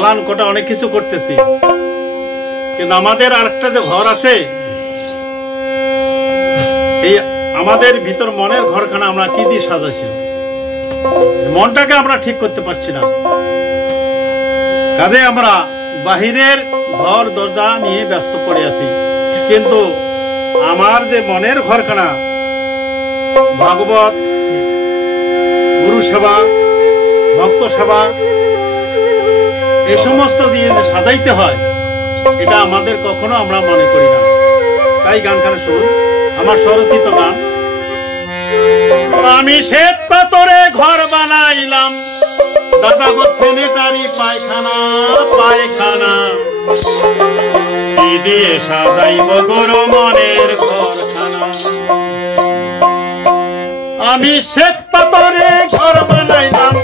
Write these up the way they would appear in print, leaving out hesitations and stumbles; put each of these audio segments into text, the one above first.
দালান কোটা অনেক কিছু করতেছি, কিন্তু আমাদের আরেকটা যে ঘর আছে, এই আমাদের ভিতর মনের ঘরখানা আমরা কি দিয়ে সাজাইছি, মনটাকে আমরা ঠিক করতে পারছি না। কাজে আমরা বাহিরের ঘর দরজা নিয়ে ব্যস্ত পড়ে আছি, কিন্তু আমার যে মনের ঘরখানা ভাগবত, গুরু সেবা, ভক্ত সেবা, এই সমস্ত দিয়ে যে সাজাইতে হয়, এটা আমাদের কখনো আমরা মনে করি না। তাই গানখানা শুনুন, আমার স্বরচিত গান। আমি শ্বেত পাথরে ঘর বানাইলাম, দাদা গো সেনেটারি পায়খানা পায়খানা, কি দিয়ে সাজাইব গরু মনের ঘরখানা। আমি শ্বেত পাথরে ঘর বানাইলাম,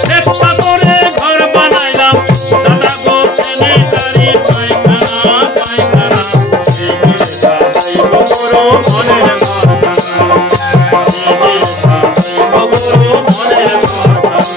শ্বেত পাথরে ঘর বানাইলাম, দাদা গো সেনেটারি পায়খানা পায়খানা, কি দিয়ে সাজাইব গরু মনের ঘরখানা, কি দিয়ে সাজাইব গরু মনের ঘরখানা।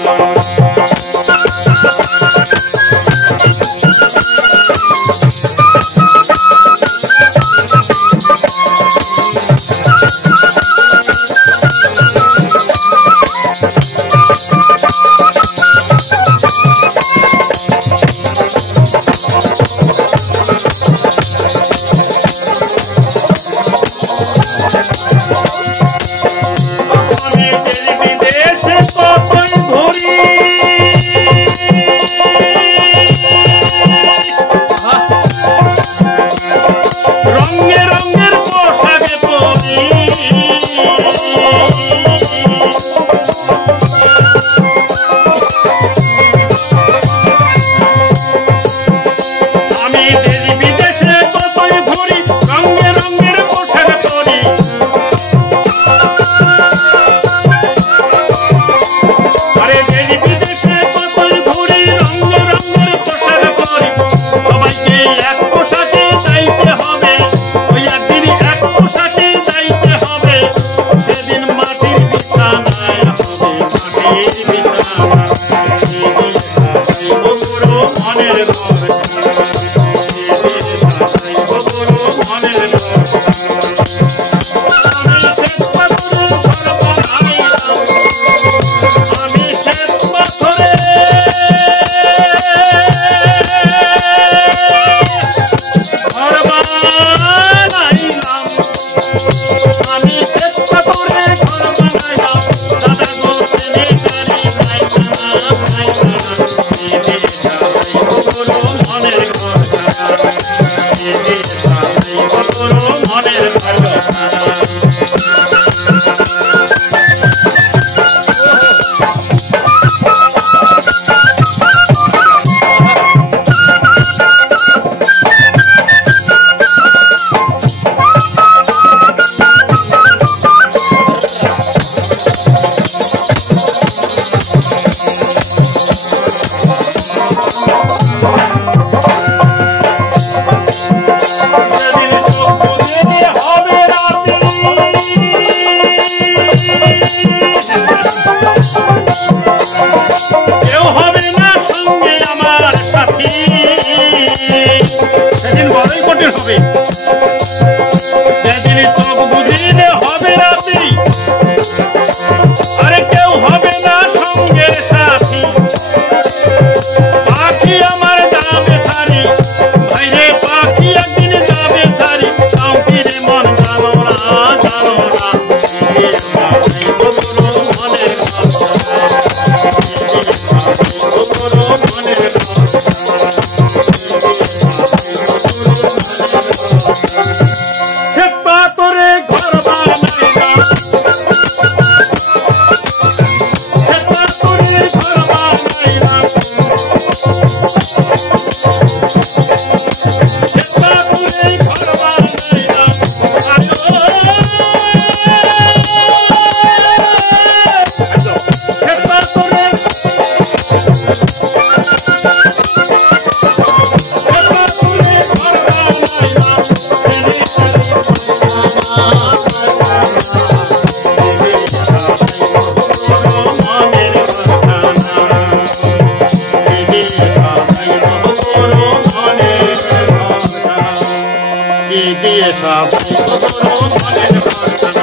কি দিয়ে সাজাইব গুরু মনের বাসনা